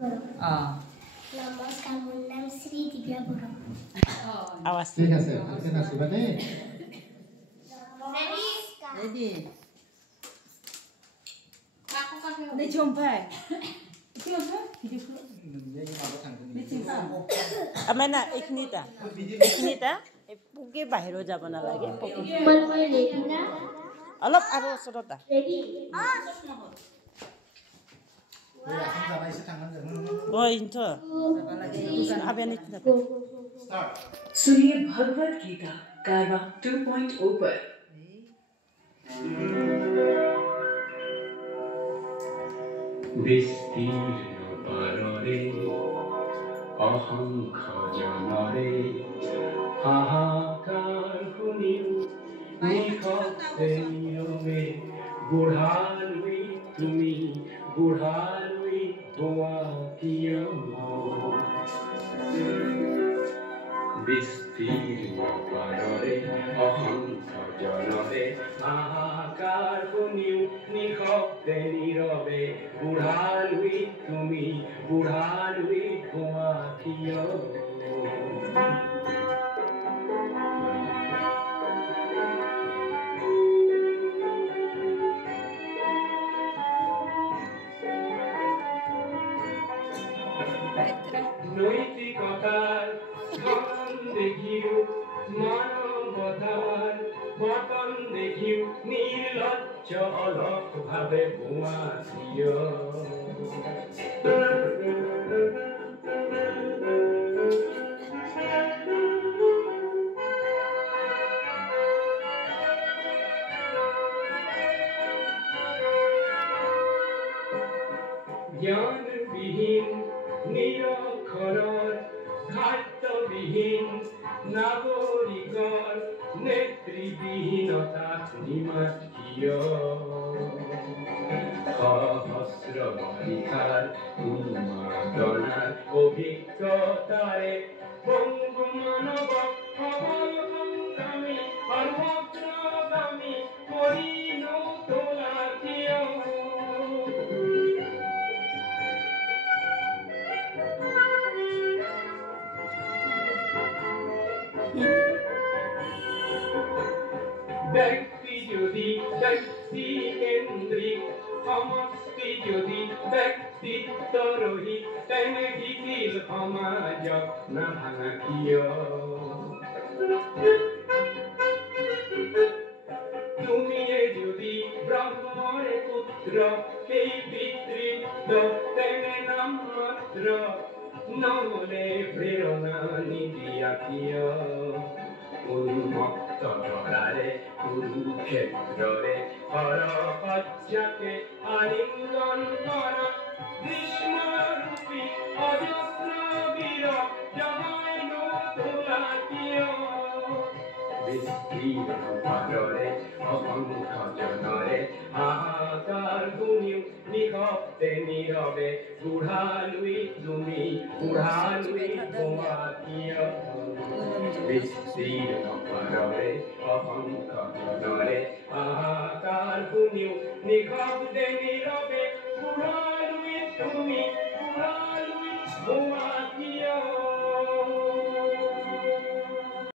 নমস্কাৰ মোৰ নাম শ্ৰী দিব্যা বৰা আৱাজ ঠিক আছে ভালকৈ নাচিবা দেই ৰেডি নে চম্পাই আমানা এইখিনিটা পোকে বাহিৰত যাব নালাগে অলপ আৰু ওচৰতা सुनिए भगवत गीता कारवा 2.0 पर विस्तीर्ण पारे अहंख जनरे हाहाकार শুনিও নিখতে নীৰৱে বুঢ়ালৈ তুমি বুঢ়ালৈ হোৱা কিয় বিস্তীৰ্ণ পাৰৰে অহংখ জনৰে হাহাকাৰ শুনিও নিশব্দে নীৰৱে বুঢ়ালৈ তুমি বুঢ়ালৈ হোৱা কিয় নৈতিকতাৰ ধন দেখিও মানৱতাৰ পতন দেখিও নিৰ্লজ্জ অলস ভাৱে বোৱা কিয় জ্ঞানবিহীন নিৰক্ষৰৰ খাদ্যবিহীন নাগৰিকৰ নেতৃবিহীনতাত নিমাত কিয় সহস্ৰ বাৰিষাৰ উন্মাদনাৰ অভিজ্ঞতাৰে বংগু মানৱক সবল সংগ্ৰামী সৰ্বগ্ৰগামী কৰি নতোলা কিয় ব্যক্তি যদি ব্যক্তি কেন্দ্ৰিক সমষ্টি যদি ব্যক্তিত্ব ৰহিত তেনে শিথিল সমাজক নাভাঙা কিয় তুমিয়ে যদি ব্ৰহ্মৰে পুত্ৰ সেই পিতৃত্ব তেনে নাম মাত্ৰ নহলে প্ৰেৰণা নিদিয়া কিয় উন্মত্ত ধৰাৰে কুৰুক্ষেত্ৰৰে হৰসজ্জাকে আলিংগন কৰা গ্ৰীষ্মৰূপী অজস্ৰ বীৰ জগাই নতোলা কিয় বিস্তীৰ্ণ পাৰৰে অসংখ্য জনৰে হাহাকাৰ শুনিও নিশব্দে নীৰৱে বুঢ়ালৈ তুমি বুঢ়ালৈ হোৱা কিয় বিস্তীৰ্ণ পাৰৰে অসংখ্য জনৰে হাহাকাৰ শুনিও নিশব্দে নীৰৱে বুঢ়ালৈ তুমি বুঢ়ালৈ হোৱা